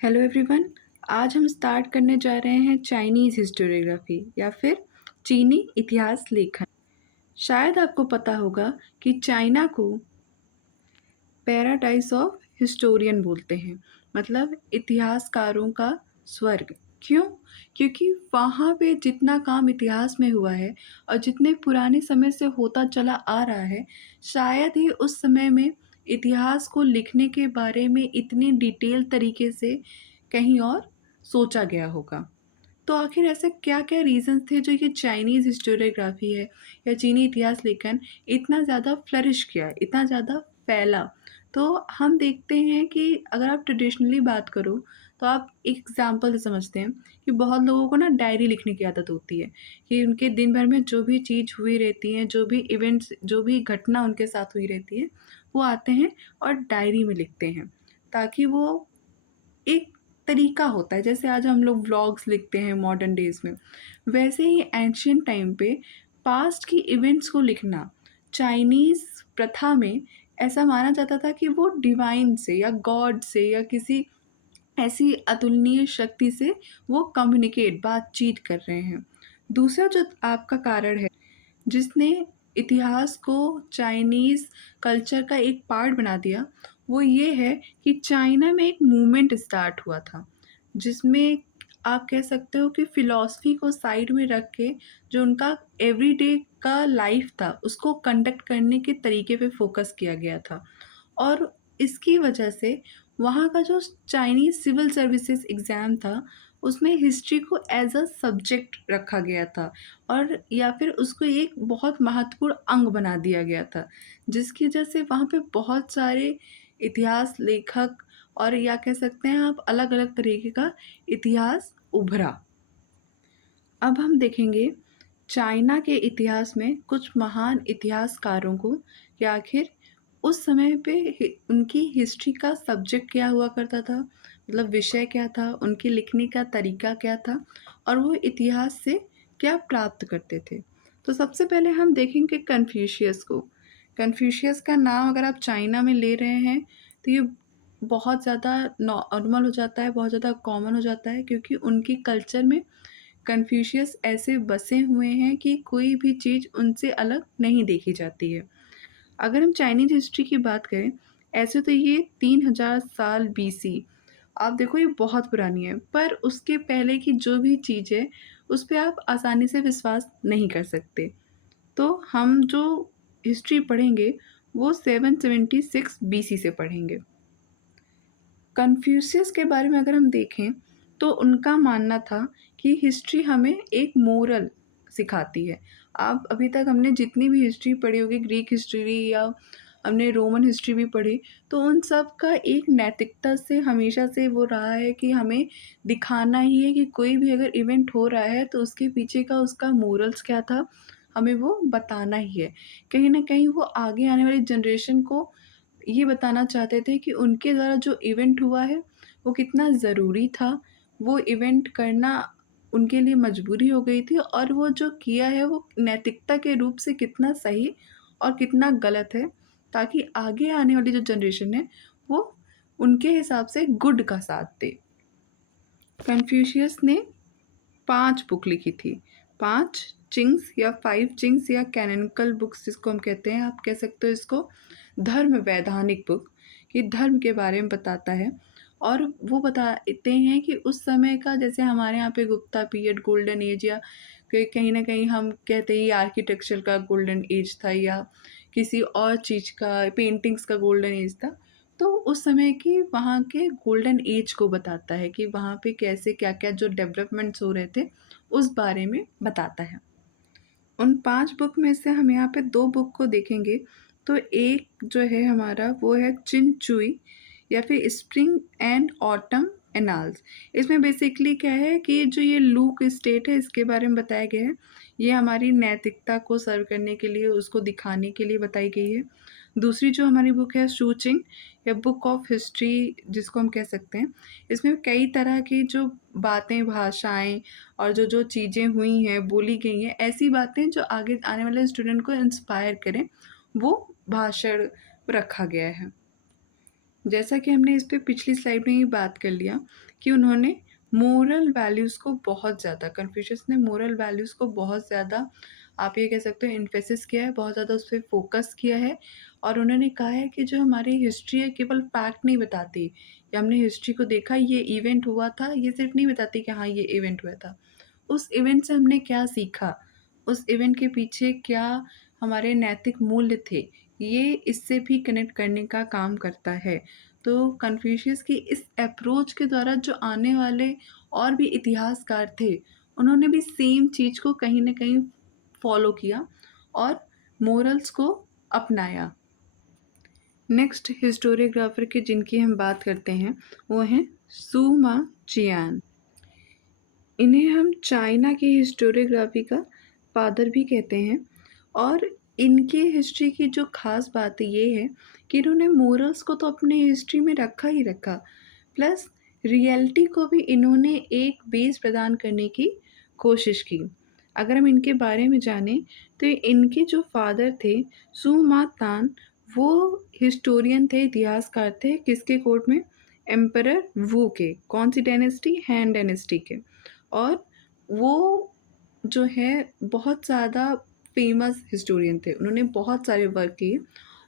Hello everyone. आज हम start करने जा रहे हैं चाइनीज़ हिस्टोरियोग्राफी या फिर चीनी इतिहास लेखन। शायद आपको पता होगा कि चाइना को पैराडाइज ऑफ हिस्टोरियन बोलते हैं, मतलब इतिहासकारों का स्वर्ग। क्यों? क्योंकि वहाँ पे जितना काम इतिहास में हुआ है और जितने पुराने समय से होता चला आ रहा है, शायद ही उस समय में इतिहास को लिखने के बारे में इतनी डिटेल तरीके से कहीं और सोचा गया होगा। तो आखिर ऐसे क्या-क्या रीज़न्स थे जो ये चाइनीज़ हिस्टोरियोग्राफी है या चीनी इतिहास लेखन इतना ज़्यादा फ्लरिश किया, इतना ज़्यादा फैला? तो हम देखते हैं कि अगर आप ट्रेडिशनली बात करो, तो आप एक एग्ज़ाम्पल से समझते हैं कि बहुत लोगों को ना डायरी लिखने की आदत होती है कि उनके दिन भर में जो भी चीज़ हुई रहती है, जो भी इवेंट्स, जो भी घटना उनके साथ हुई रहती है, वो आते हैं और डायरी में लिखते हैं, ताकि वो एक तरीका होता है। जैसे आज हम लोग व्लॉग्स लिखते हैं मॉडर्न डेज़ में, वैसे ही एंशिएंट टाइम पे पास्ट की इवेंट्स को लिखना चाइनीज़ प्रथा में ऐसा माना जाता था कि वो डिवाइन से या गॉड से या किसी ऐसी अतुलनीय शक्ति से वो कम्युनिकेट बातचीत कर रहे हैं। दूसरा जो आपका कारण है जिसने इतिहास को चाइनीज़ कल्चर का एक पार्ट बना दिया, वो ये है कि चाइना में एक मूवमेंट स्टार्ट हुआ था, जिसमें आप कह सकते हो कि फ़िलॉसफ़ी को साइड में रख के जो उनका एवरीडे का लाइफ़ था, उसको कंडक्ट करने के तरीके पे फ़ोकस किया गया था। और इसकी वजह से वहाँ का जो चाइनीज़ सिविल सर्विसेज़ एग्ज़ाम था, उसमें हिस्ट्री को एज़ अ सब्जेक्ट रखा गया था और या फिर उसको एक बहुत महत्वपूर्ण अंग बना दिया गया था, जिसकी वजह से वहाँ पे बहुत सारे इतिहास लेखक और या कह सकते हैं आप अलग-अलग तरीके का इतिहास उभरा। अब हम देखेंगे चाइना के इतिहास में कुछ महान इतिहासकारों को कि आखिर उस समय पे उनकी हिस्ट्री का सब्जेक्ट क्या हुआ करता था, मतलब विषय क्या था, उनके लिखने का तरीका क्या था और वो इतिहास से क्या प्राप्त करते थे। तो सबसे पहले हम देखेंगे कन्फ्यूशियस को। कन्फ्यूशियस का नाम अगर आप चाइना में ले रहे हैं तो ये बहुत ज़्यादा नॉर्मल हो जाता है, बहुत ज़्यादा कॉमन हो जाता है, क्योंकि उनकी कल्चर में कन्फ्यूशियस ऐसे बसे हुए हैं कि कोई भी चीज़ उनसे अलग नहीं देखी जाती है। अगर हम चाइनीज़ हिस्ट्री की बात करें, ऐसे तो ये 3000 साल बीसी, आप देखो ये बहुत पुरानी है, पर उसके पहले की जो भी चीज़ है, उस पे आप आसानी से विश्वास नहीं कर सकते। तो हम जो हिस्ट्री पढ़ेंगे, वो 776 बीसी से पढ़ेंगे। कन्फ्यूशियस के बारे में अगर हम देखें, तो उनका मानना था कि हिस्ट्री हमें एक मोरल सिखाती है। आप अभी तक हमने जितनी भी हिस्ट्री पढ़ी होगी, ग्रीक हिस्ट्री या हमने रोमन हिस्ट्री भी पढ़ी, तो उन सब का एक नैतिकता से हमेशा से वो रहा है कि हमें दिखाना ही है कि कोई भी अगर इवेंट हो रहा है, तो उसके पीछे का उसका मोरल्स क्या था, हमें वो बताना ही है। कहीं न कहीं वो आगे आने वाली जनरेशन को ये बताना चाहते थे कि उनके द्वारा जो इवेंट हुआ है, वो कितना ज़रूरी था, वो इवेंट करना उनके लिए मजबूरी हो गई थी और वो जो किया है वो नैतिकता के रूप से कितना सही और कितना गलत है, ताकि आगे आने वाली जो जनरेशन है, वो उनके हिसाब से गुड का साथ दे। कन्फ्यूशियस ने 5 बुक लिखी थी। 5 चिंग्स या 5 चिंग्स या कैनोनिकल बुक्स जिसको हम कहते हैं, आप कह सकते हो इसको धर्म वैधानिक बुक। ये धर्म के बारे में बताता है और वो बताते हैं कि उस समय का, जैसे हमारे यहाँ पे गुप्ता पीरियड गोल्डन एज, या कहीं न कहीं हम कहते हैं ये आर्किटेक्चर का गोल्डन एज था या किसी और चीज़ का, पेंटिंग्स का गोल्डन एज था। तो उस समय की वहाँ के गोल्डन एज को बताता है कि वहाँ पे कैसे क्या-क्या जो डेवलपमेंट्स हो रहे थे, उस बारे में बताता है। उन 5 बुक में से हम यहाँ पे 2 बुक को देखेंगे, तो एक जो है हमारा वो है चिन चुई या फिर स्प्रिंग एंड ऑटम एनाल्स। इसमें बेसिकली क्या है कि जो ये लूक स्टेट है इसके बारे में बताया गया है। ये हमारी नैतिकता को सर्व करने के लिए, उसको दिखाने के लिए बताई गई है। दूसरी जो हमारी बुक है शूचिंग या बुक ऑफ हिस्ट्री जिसको हम कह सकते हैं, इसमें कई तरह की जो बातें, भाषाएँ और जो चीज़ें हुई हैं, बोली गई हैं, ऐसी बातें जो आगे आने वाले स्टूडेंट को इंस्पायर करें, वो भाषण रखा गया है। जैसा कि हमने इस पे पिछली स्लाइड में ही बात कर लिया कि उन्होंने मोरल वैल्यूज़ को बहुत ज़्यादा कन्फ्यूशियस ने मोरल वैल्यूज़ को बहुत ज़्यादा आप ये कह सकते हो एम्फेसिस किया है, बहुत ज़्यादा उस पे फ़ोकस किया है और उन्होंने कहा है कि जो हमारी हिस्ट्री है केवल फैक्ट नहीं बताती कि हमने हिस्ट्री को देखा ये इवेंट हुआ था, ये सिर्फ़ नहीं बताती कि हाँ, ये इवेंट हुआ था। उस इवेंट से हमने क्या सीखा? उस इवेंट के पीछे क्या हमारे नैतिक मूल्य थे? ये इससे भी कनेक्ट करने का काम करता है। तो कन्फ्यूशियस की इस अप्रोच के द्वारा जो आने वाले और भी इतिहासकार थे, उन्होंने भी सेम चीज़ को कहीं न कहीं फ़ॉलो किया और मोरल्स को अपनाया। नेक्स्ट हिस्टोरियोग्राफर की जिनकी हम बात करते हैं, वो हैं सुमा चियान। इन्हें हम चाइना की हिस्टोरियोग्राफी का फादर भी कहते हैं और इनके हिस्ट्री की जो ख़ास बात ये है कि इन्होंने मोरल्स को तो अपने हिस्ट्री में रखा ही रखा, प्लस रियलिटी को भी इन्होंने एक बेस प्रदान करने की कोशिश की। अगर हम इनके बारे में जानें तो इनके जो फादर थे सुमा तान, वो हिस्टोरियन थे, इतिहासकार थे, किसके कोर्ट में? एम्परर वू के। कौन सी डायनेस्टी? हैन डायनेस्टी के। और वो जो है बहुत ज़्यादा फेमस हिस्टोरियन थे, उन्होंने बहुत सारे वर्क किए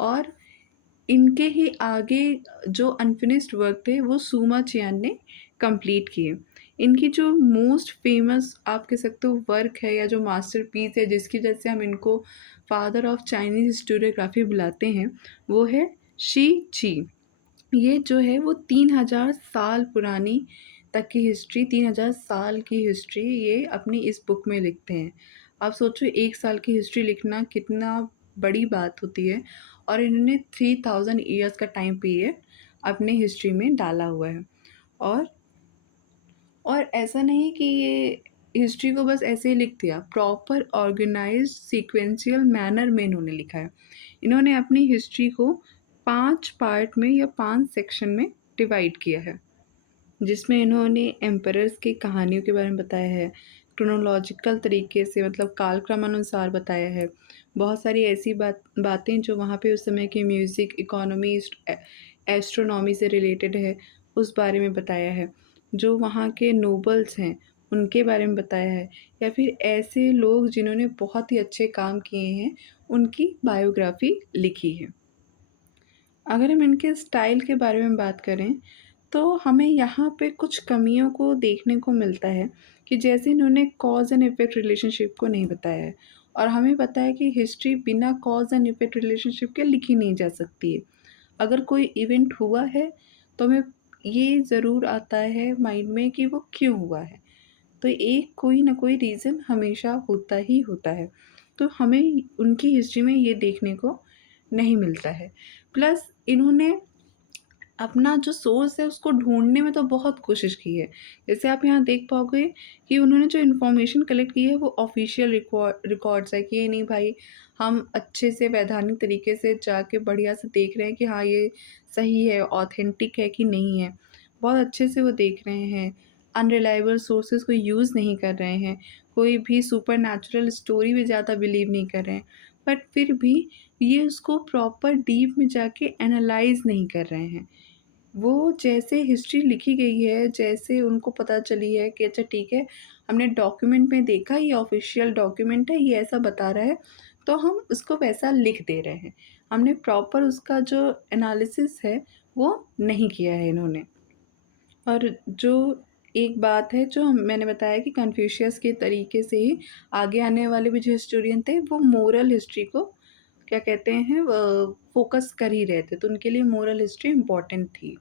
और इनके ही आगे जो अनफिनिश्ड वर्क थे वो सुमा चियान ने कंप्लीट किए। इनकी जो मोस्ट फेमस आप कह सकते हो वर्क है या जो मास्टरपीस है जिसकी वजह से हम इनको फादर ऑफ चाइनीज़ हिस्टोरियोग्राफी बुलाते हैं, वो है शी ची। ये जो है वो 3000 साल पुरानी तक की हिस्ट्री 3000 साल की हिस्ट्री ये अपनी इस बुक में लिखते हैं। आप सोचो 1 साल की हिस्ट्री लिखना कितना बड़ी बात होती है और इन्होंने 3000 ईयर्स का टाइम पीरियड अपने हिस्ट्री में डाला हुआ है। और ऐसा नहीं कि ये हिस्ट्री को बस ऐसे ही लिख दिया, प्रॉपर ऑर्गेनाइज्ड सीक्वेंशियल मैनर में इन्होंने लिखा है। इन्होंने अपनी हिस्ट्री को 5 पार्ट में या 5 सेक्शन में डिवाइड किया है, जिसमें इन्होंने एम्परर्स की कहानियों के बारे में बताया है, क्रोनोलॉजिकल तरीके से मतलब कालक्रम अनुसार बताया है। बहुत सारी ऐसी बातें जो वहाँ पे उस समय की म्यूज़िक, इकोनॉमी, एस्ट्रोनॉमी से रिलेटेड है, उस बारे में बताया है। जो वहाँ के नोबल्स हैं, उनके बारे में बताया है या फिर ऐसे लोग जिन्होंने बहुत ही अच्छे काम किए हैं, उनकी बायोग्राफ़ी लिखी है। अगर हम इनके स्टाइल के बारे में बात करें तो हमें यहाँ पे कुछ कमियों को देखने को मिलता है कि जैसे इन्होंने कॉज एंड इफ़ेक्ट रिलेशनशिप को नहीं बताया है और हमें पता है कि हिस्ट्री बिना कॉज एंड इफ़ेक्ट रिलेशनशिप के लिखी नहीं जा सकती है। अगर कोई इवेंट हुआ है तो हमें ये ज़रूर आता है माइंड में कि वो क्यों हुआ है। तो एक कोई ना कोई रीज़न हमेशा होता ही होता है। तो हमें उनकी हिस्ट्री में ये देखने को नहीं मिलता है। प्लस इन्होंने अपना जो सोर्स है उसको ढूँढने में तो बहुत कोशिश की है। जैसे आप यहाँ देख पाओगे कि उन्होंने जो इन्फॉर्मेशन कलेक्ट की है वो ऑफ़िशियल रिकॉर्ड्स है कि ये नहीं भाई हम अच्छे से वैधानिक तरीके से जाके बढ़िया से देख रहे हैं कि हाँ, ये सही है, ऑथेंटिक है कि नहीं है। बहुत अच्छे से वो देख रहे हैं, अनरिलायबल सोर्सेज़ को यूज़ नहीं कर रहे हैं, कोई भी सुपरनैचुरल स्टोरी में ज़्यादा बिलीव नहीं कर रहे हैं। बट फिर भी ये उसको प्रॉपर डीप में जाके एनालाइज़ नहीं कर रहे हैं। वो जैसे हिस्ट्री लिखी गई है, जैसे उनको पता चली है कि अच्छा ठीक है, हमने डॉक्यूमेंट में देखा ये ऑफ़िशियल डॉक्यूमेंट है, ये ऐसा बता रहा है, तो हम उसको वैसा लिख दे रहे हैं। हमने प्रॉपर उसका जो एनालिसिस है, वो नहीं किया है इन्होंने। और जो एक बात है जो मैंने बताया कि कन्फ्यूशियस के तरीके से ही आगे आने वाले भी जो हिस्टोरियन थे, वो मोरल हिस्ट्री को क्या कहते हैं फ़ोकस कर ही रहे थे, तो उनके लिए मोरल हिस्ट्री इम्पॉर्टेंट थी।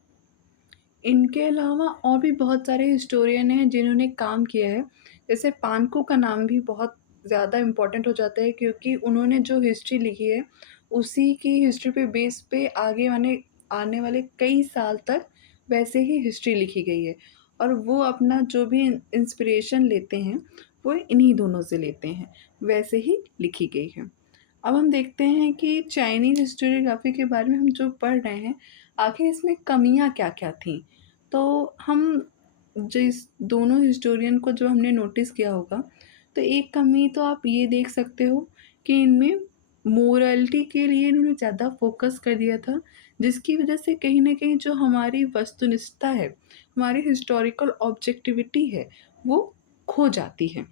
इनके अलावा और भी बहुत सारे हिस्टोरियन हैं जिन्होंने काम किया है। जैसे पानकू का नाम भी बहुत ज़्यादा इम्पोर्टेंट हो जाता है क्योंकि उन्होंने जो हिस्ट्री लिखी है, उसी की हिस्ट्री पे बेस पे आगे आने वाले कई साल तक वैसे ही हिस्ट्री लिखी गई है और वो अपना जो भी इंस्पिरेशन लेते हैं, वो इन्हीं दोनों से लेते हैं, वैसे ही लिखी गई है। अब हम देखते हैं कि चाइनीज़ हिस्टोरियोग्राफी के बारे में हम जो पढ़ रहे हैं, आखिर इसमें कमियाँ क्या-क्या थीं? तो हम जिस दोनों हिस्टोरियन को जो हमने नोटिस किया होगा, तो एक कमी तो आप ये देख सकते हो कि इनमें मोरालिटी के लिए इन्होंने ज़्यादा फ़ोकस कर दिया था, जिसकी वजह से कहीं न कहीं जो हमारी वस्तुनिष्ठता है, हमारी हिस्टोरिकल ऑब्जेक्टिविटी है, वो खो जाती है।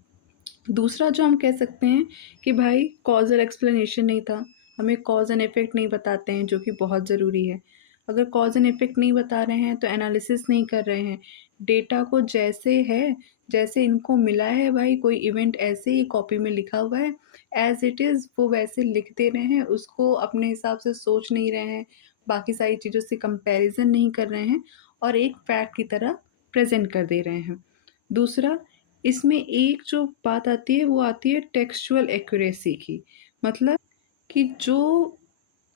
दूसरा जो हम कह सकते हैं कि भाई कॉज़ल एक्सप्लेनेशन नहीं था, हमें कॉज़ एंड इफ़ेक्ट नहीं बताते हैं जो कि बहुत ज़रूरी है। अगर कॉज़ एंड इफ़ेक्ट नहीं बता रहे हैं तो एनालिसिस नहीं कर रहे हैं। डेटा को जैसे है, जैसे इनको मिला है भाई कोई इवेंट ऐसे ही कॉपी में लिखा हुआ है, एज़ इट इज़ वो वैसे लिख दे रहे हैं, उसको अपने हिसाब से सोच नहीं रहे हैं, बाकी सारी चीज़ों से कंपैरिज़न नहीं कर रहे हैं और एक फैक्ट की तरह प्रेज़ेंट कर दे रहे हैं। दूसरा, इसमें एक जो बात आती है वो आती है टेक्सचुअल एक्यूरेसी की। मतलब कि जो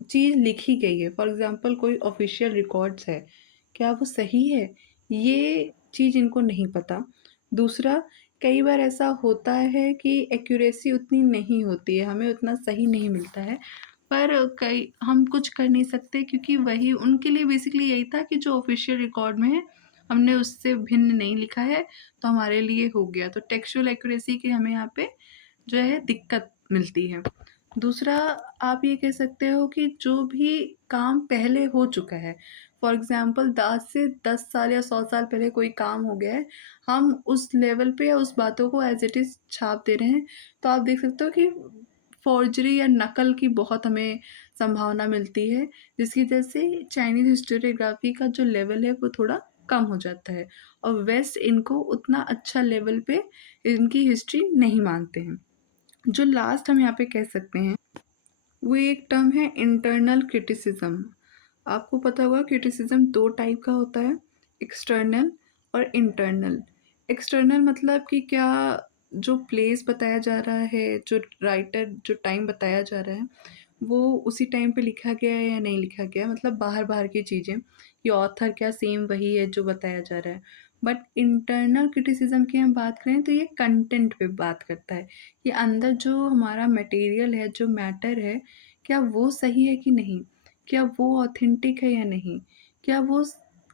चीज़ लिखी गई है, फॉर एग्ज़ाम्पल कोई ऑफ़िशियल रिकॉर्ड्स है, क्या वो सही है? ये चीज़ इनको नहीं पता। दूसरा, कई बार ऐसा होता है कि एक्यूरेसी उतनी नहीं होती है, हमें उतना सही नहीं मिलता है, पर कई हम कुछ कर नहीं सकते क्योंकि वही उनके लिए बेसिकली यही था कि जो ऑफ़िशियल रिकॉर्ड में है, हमने उससे भिन्न नहीं लिखा है, तो हमारे लिए हो गया। तो टेक्सचुअल एक्यूरेसी की हमें यहाँ पे जो है दिक्कत मिलती है। दूसरा, आप ये कह सकते हो कि जो भी काम पहले हो चुका है, फॉर एग्ज़ाम्पल 10 से 10 साल या 100 साल पहले कोई काम हो गया है, हम उस लेवल पे या उस बातों को एज़ इट इज़ छाप दे रहे हैं, तो आप देख सकते हो कि फ़ॉर्जरी या नकल की बहुत हमें संभावना मिलती है, जिसकी वजह से चाइनीज़ हिस्टोरियोग्राफ़ी का जो लेवल है वो थोड़ा कम हो जाता है और वेस्ट इनको उतना अच्छा लेवल पे इनकी हिस्ट्री नहीं मानते हैं। जो लास्ट हम यहाँ पे कह सकते हैं, वो एक टर्म है इंटरनल क्रिटिसिज्म। आपको पता होगा क्रिटिसिज्म 2 टाइप का होता है, एक्सटर्नल और इंटरनल। एक्सटर्नल मतलब कि क्या जो प्लेस बताया जा रहा है, जो राइटर जो टाइम बताया जा रहा है, वो उसी टाइम पे लिखा गया है या नहीं लिखा गया है, मतलब बाहर-बाहर की चीज़ें, कि ऑथर क्या सेम वही है जो बताया जा रहा है। बट इंटरनल क्रिटिसिज्म की हम बात करें तो ये कंटेंट पे बात करता है, कि अंदर जो हमारा मटेरियल है, जो मैटर है, क्या वो सही है कि नहीं? क्या वो ऑथेंटिक है या नहीं? क्या वो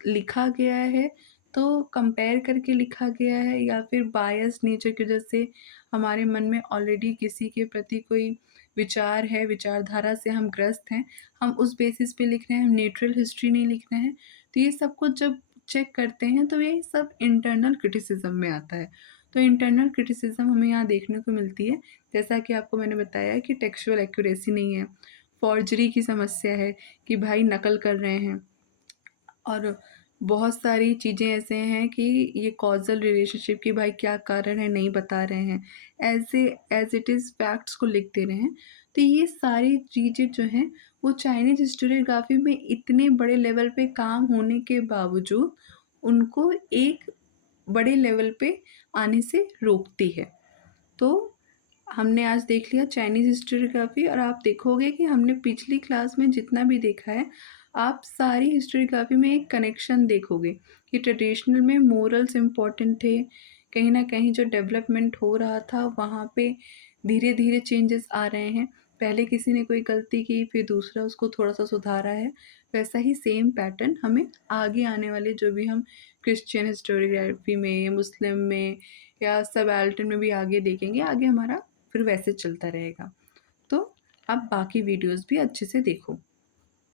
लिखा गया है तो कंपेयर करके लिखा गया है या फिर बायस नेचर की वजह से हमारे मन में ऑलरेडी किसी के प्रति कोई विचार है, विचारधारा से हम ग्रस्त हैं, हम उस बेसिस पे लिख रहे हैं, हम न्यूट्रल हिस्ट्री नहीं लिख रहे हैं। तो ये सब कुछ जब चेक करते हैं तो ये सब इंटरनल क्रिटिसिज्म में आता है। तो इंटरनल क्रिटिसिज्म हमें यहाँ देखने को मिलती है, जैसा कि आपको मैंने बताया कि टेक्सचुअल एक्यूरेसी नहीं है, फ़ॉर्जरी की समस्या है कि भाई नकल कर रहे हैं और बहुत सारी चीज़ें ऐसे हैं कि ये कॉज़ल रिलेशनशिप की भाई क्या कारण है नहीं बता रहे हैं। एज़ इट इज़ फैक्ट्स को लिख दे रहे हैं। तो ये सारी चीज़ें जो हैं वो चाइनीज़ हिस्टोरियोग्राफ़ी में इतने बड़े लेवल पे काम होने के बावजूद उनको एक बड़े लेवल पे आने से रोकती है। तो हमने आज देख लिया चाइनीज़ हिस्टोरियोग्राफ़ी और आप देखोगे कि हमने पिछली क्लास में जितना भी देखा है, आप सारी हिस्टोरियोग्राफ़ी में एक कनेक्शन देखोगे कि ट्रेडिशनल में मोरल्स इम्पोर्टेंट थे, कहीं न कहीं जो डेवलपमेंट हो रहा था वहाँ पे धीरे-धीरे चेंजेस आ रहे हैं। पहले किसी ने कोई गलती की, फिर दूसरा उसको थोड़ा-सा सुधारा है। वैसा ही सेम पैटर्न हमें आगे आने वाले जो भी हम क्रिश्चियन हिस्टोरियोग्राफ़ी में, मुस्लिम में या सबाल्टर्न में भी आगे देखेंगे, आगे हमारा फिर वैसे चलता रहेगा। तो आप बाकी वीडियोज़ भी अच्छे से देखो।